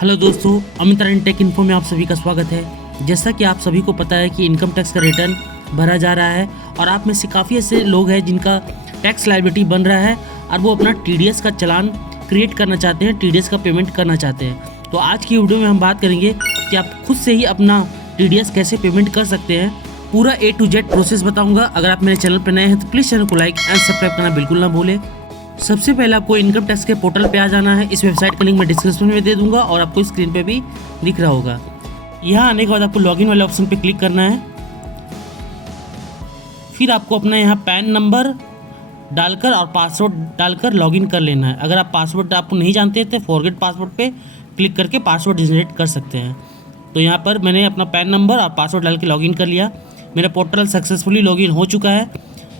Hello दोस्तों, अमित रानी take info में आप सभी का स्वागत है। जैसा कि आप सभी को पता है कि इनकम टैक्स का रिटर्न भरा जा रहा है और आप में से काफ़ी ऐसे लोग हैं जिनका टैक्स लायबिलिटी बन रहा है और वो अपना टीडीएस का चालान क्रिएट करना चाहते हैं, टीडीएस का पेमेंट करना चाहते हैं। तो आज की वीडियो में हम बात करेंगे कि आप खुद से ही अपना टीडीएस कैसे पेमेंट कर सकते हैं। पूरा A to Z प्रोसेस बताऊँगा। अगर आप मेरे चैनल पर नए हैं तो प्लीज़ चैनल को लाइक एंड सब्सक्राइब करना बिल्कुल ना भूलें। सबसे पहले आपको इनकम टैक्स के पोर्टल पे आ जाना है। इस वेबसाइट का लिंक मैं डिस्क्रिप्शन में दे दूंगा और आपको स्क्रीन पे भी दिख रहा होगा। यहाँ आने के बाद आपको लॉगिन वाले ऑप्शन पे क्लिक करना है। फिर आपको अपना यहाँ पैन नंबर डालकर और पासवर्ड डालकर लॉगिन कर लेना है। अगर आप पासवर्ड आपको नहीं जानते तो फॉरगेट पासवर्ड पे क्लिक करके पासवर्ड जनरेट कर सकते हैं। तो यहाँ पर मैंने अपना पैन नंबर और पासवर्ड डाल के लॉगिन कर लिया। मेरा पोर्टल सक्सेसफुली लॉगिन हो चुका है।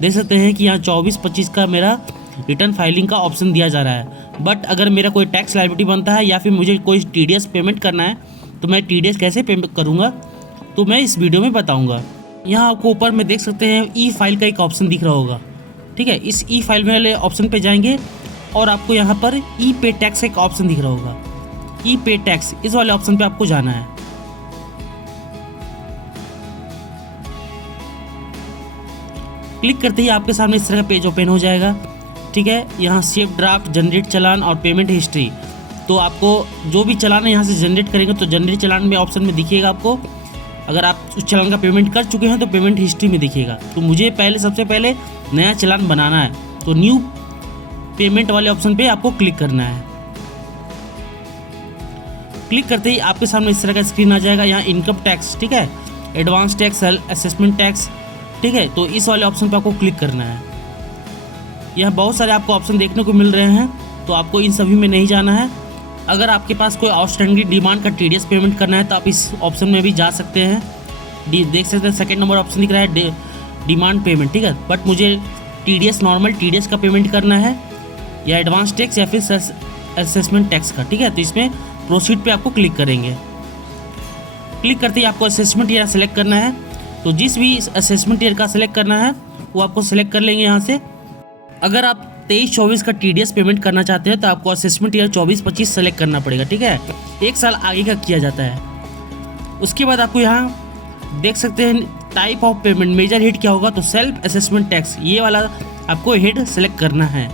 देख सकते हैं कि यहाँ 24-25 का मेरा रिटर्न फाइलिंग का ऑप्शन दिया जा रहा है। बट अगर मेरा कोई टैक्स लायबिलिटी बनता है या फिर मुझे कोई टीडीएस पेमेंट करना है तो मैं टीडीएस कैसे पेमेंट करूँगा तो मैं इस वीडियो में बताऊँगा। यहाँ आपको ऊपर में देख सकते हैं ई फाइल का एक ऑप्शन दिख रहा होगा। ठीक है, इस ई फाइल वाले ऑप्शन पे जाएंगे और आपको यहाँ पर ई पे टैक्स एक ऑप्शन दिख रहा होगा। ई पे टैक्स, इस वाले ऑप्शन पे आपको जाना है। क्लिक करते ही आपके सामने इस तरह का पेज ओपन हो जाएगा। ठीक है, यहाँ सेव ड्राफ्ट, जनरेट चालान और पेमेंट हिस्ट्री। तो आपको जो भी चालान है यहाँ से जनरेट करेंगे तो जनरेट चालान में ऑप्शन में दिखेगा आपको। अगर आप उस चालान का पेमेंट कर चुके हैं तो पेमेंट हिस्ट्री में दिखेगा। तो मुझे सबसे पहले नया चालान बनाना है तो न्यू पेमेंट वाले ऑप्शन पे आपको क्लिक करना है। क्लिक करते ही आपके सामने इस तरह का स्क्रीन आ जाएगा। यहाँ इनकम टैक्स, ठीक है, एडवांस टैक्स, असेसमेंट टैक्स, ठीक है, तो इस वाले ऑप्शन पे आपको क्लिक करना है। यहाँ बहुत सारे आपको ऑप्शन देखने को मिल रहे हैं तो आपको इन सभी में नहीं जाना है। अगर आपके पास कोई आउटस्टैंडिंग डिमांड का टीडीएस पेमेंट करना है तो आप इस ऑप्शन में भी जा सकते हैं। देख सकते हैं सेकंड नंबर ऑप्शन दिख रहा है डिमांड पेमेंट, ठीक है। बट मुझे टीडीएस, नॉर्मल टीडीएस का पेमेंट करना है या एडवांस टैक्स या फिर असेसमेंट टैक्स का, ठीक है। तो इसमें प्रोसीड पे आपको क्लिक करेंगे। क्लिक करते ही आपको असेसमेंट ईयर सेलेक्ट करना है। तो जिस भी असेसमेंट ईयर का सेलेक्ट करना है वो आपको सेलेक्ट कर लेंगे यहाँ से। अगर आप 23-24 का टीडीएस पेमेंट करना चाहते हैं तो आपको असेसमेंट ईयर 24-25 सेलेक्ट करना पड़ेगा, ठीक है। एक साल आगे का किया जाता है। उसके बाद आपको यहाँ देख सकते हैं type of payment, major head क्या होगा तो सेल्फ असेसमेंट टैक्स, ये वाला आपको हेड सेलेक्ट करना है।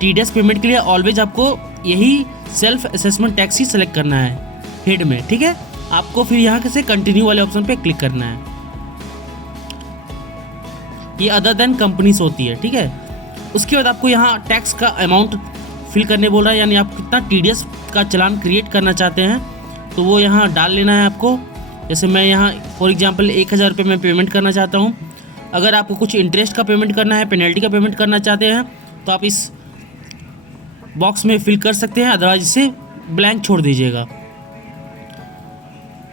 टीडीएस पेमेंट के लिए ऑलवेज आपको यही सेल्फ असेसमेंट टैक्स ही सेलेक्ट करना है हेड में, ठीक है। आपको फिर यहाँ से कंटिन्यू वाले ऑप्शन पे क्लिक करना है। ये अदर देन कंपनीज होती है, ठीक है। उसके बाद आपको यहाँ टैक्स का अमाउंट फिल करने बोल रहा है, यानी आप कितना टीडीएस का चालान क्रिएट करना चाहते हैं तो वो यहाँ डाल लेना है आपको। जैसे मैं यहाँ फॉर एग्जांपल 1000 रुपये मैं पेमेंट करना चाहता हूँ। अगर आपको कुछ इंटरेस्ट का पेमेंट करना है, पेनल्टी का पेमेंट करना चाहते हैं तो आप इस बॉक्स में फिल कर सकते हैं, अदरवाइज इसे ब्लैंक छोड़ दीजिएगा।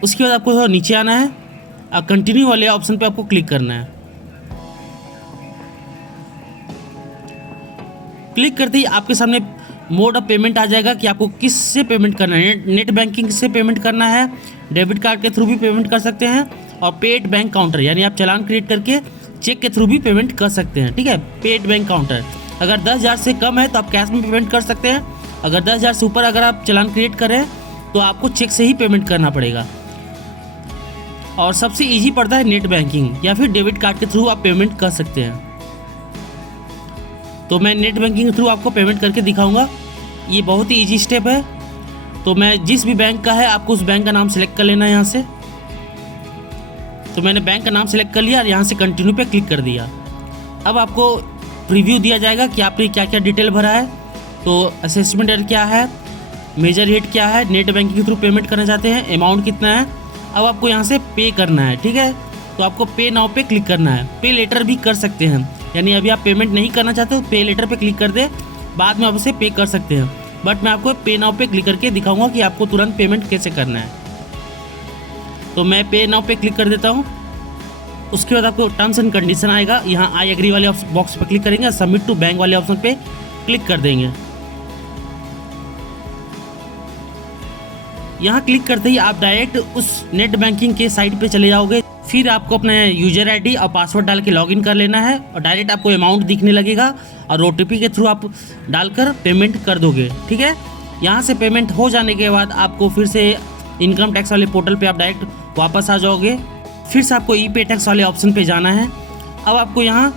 उसके बाद आपको नीचे आना है और कंटिन्यू वाले ऑप्शन पे आपको क्लिक करना है। क्लिक करते ही आपके सामने मोड ऑफ पेमेंट आ जाएगा कि आपको किस से पेमेंट करना है। नेट बैंकिंग से पेमेंट करना है, डेबिट कार्ड के थ्रू भी पेमेंट कर सकते हैं और पेड बैंक काउंटर, यानी आप चालान क्रिएट करके चेक के थ्रू भी पेमेंट कर सकते हैं, ठीक है। पेड बैंक काउंटर, अगर 10,000 से कम है तो आप कैश में पेमेंट कर सकते हैं। अगर 10,000 से ऊपर अगर आप चालान क्रिएट करें तो आपको चेक से ही पेमेंट करना पड़ेगा। और सबसे ईजी पड़ता है नेट बैंकिंग या फिर डेबिट कार्ड के थ्रू आप पेमेंट कर सकते हैं। तो मैं नेट बैंकिंग के थ्रू आपको पेमेंट करके दिखाऊंगा। ये बहुत ही इजी स्टेप है। तो मैं जिस भी बैंक का है आपको उस बैंक का नाम सेलेक्ट कर लेना है यहाँ से। तो मैंने बैंक का नाम सेलेक्ट कर लिया और यहाँ से कंटिन्यू पे क्लिक कर दिया। अब आपको प्रीव्यू दिया जाएगा कि आपने क्या क्या डिटेल भरा है। तो असेसमेंट ईयर क्या है, मेजर हेड क्या है, नेट बैंकिंग के थ्रू पेमेंट करना चाहते हैं, अमाउंट कितना है। अब आपको यहाँ से पे करना है, ठीक है। तो आपको पे नाउ पे क्लिक करना है। पे लेटर भी कर सकते हैं, यानी अभी आप पेमेंट नहीं करना चाहते तो पे लेटर पे क्लिक कर दे, बाद में आप उसे पे कर सकते हैं। बट मैं आपको पे नाउ पे क्लिक करके दिखाऊंगा कि आपको तुरंत पेमेंट कैसे करना है। तो मैं पे नाउ पे क्लिक कर देता हूँ। उसके बाद आपको टर्म्स एंड कंडीशन आएगा। यहाँ आई एग्री वाले बॉक्स पर क्लिक करेंगे, सबमिट टू बैंक वाले ऑप्शन पे क्लिक कर देंगे। यहाँ क्लिक करते ही आप डायरेक्ट उस नेट बैंकिंग के साइट पे चले जाओगे। फिर आपको अपना यूजर आईडी और पासवर्ड डाल के लॉगिन कर लेना है और डायरेक्ट आपको अमाउंट दिखने लगेगा और ओटीपी के थ्रू आप डालकर पेमेंट कर दोगे, ठीक है। यहाँ से पेमेंट हो जाने के बाद आपको फिर से इनकम टैक्स वाले पोर्टल पे आप डायरेक्ट वापस आ जाओगे। फिर से आपको ई पे टैक्स वाले ऑप्शन पे जाना है। अब आपको यहाँ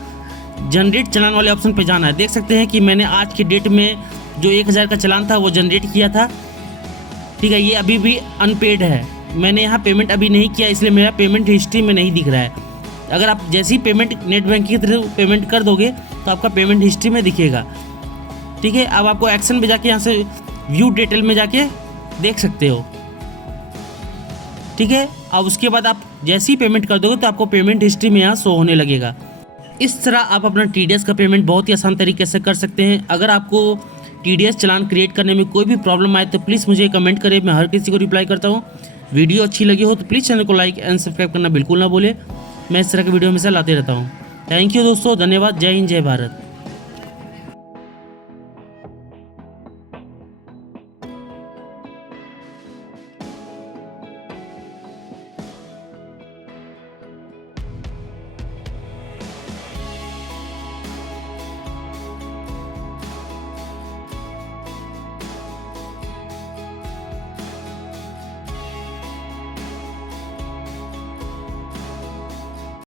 जनरेट चालान वाले ऑप्शन पे जाना है। देख सकते हैं कि मैंने आज की डेट में जो 1000 का चालान था वो जनरेट किया था, ठीक है। ये अभी भी अनपेड है, मैंने यहाँ पेमेंट अभी नहीं किया, इसलिए मेरा पेमेंट हिस्ट्री में नहीं दिख रहा है। अगर आप जैसे ही पेमेंट नेट बैंकिंग के थ्रू पेमेंट कर दोगे तो आपका पेमेंट हिस्ट्री में दिखेगा, ठीक है। अब आपको एक्शन में जाके यहाँ से व्यू डिटेल में जाके देख सकते हो, ठीक है। अब उसके बाद आप जैसे ही पेमेंट कर दोगे तो आपको पेमेंट हिस्ट्री में यहाँ शो होने लगेगा। इस तरह आप अपना TDS का पेमेंट बहुत ही आसान तरीके से कर सकते हैं। अगर आपको TDS चालान क्रिएट करने में कोई भी प्रॉब्लम आए तो प्लीज़ मुझे कमेंट करें, मैं हर किसी को रिप्लाई करता हूँ। वीडियो अच्छी लगी हो तो प्लीज़ चैनल को लाइक एंड सब्सक्राइब करना बिल्कुल ना भूलें। मैं इस तरह की वीडियो हमेशा लाते रहता हूँ। थैंक यू दोस्तों, धन्यवाद। जय हिंद, जय भारत।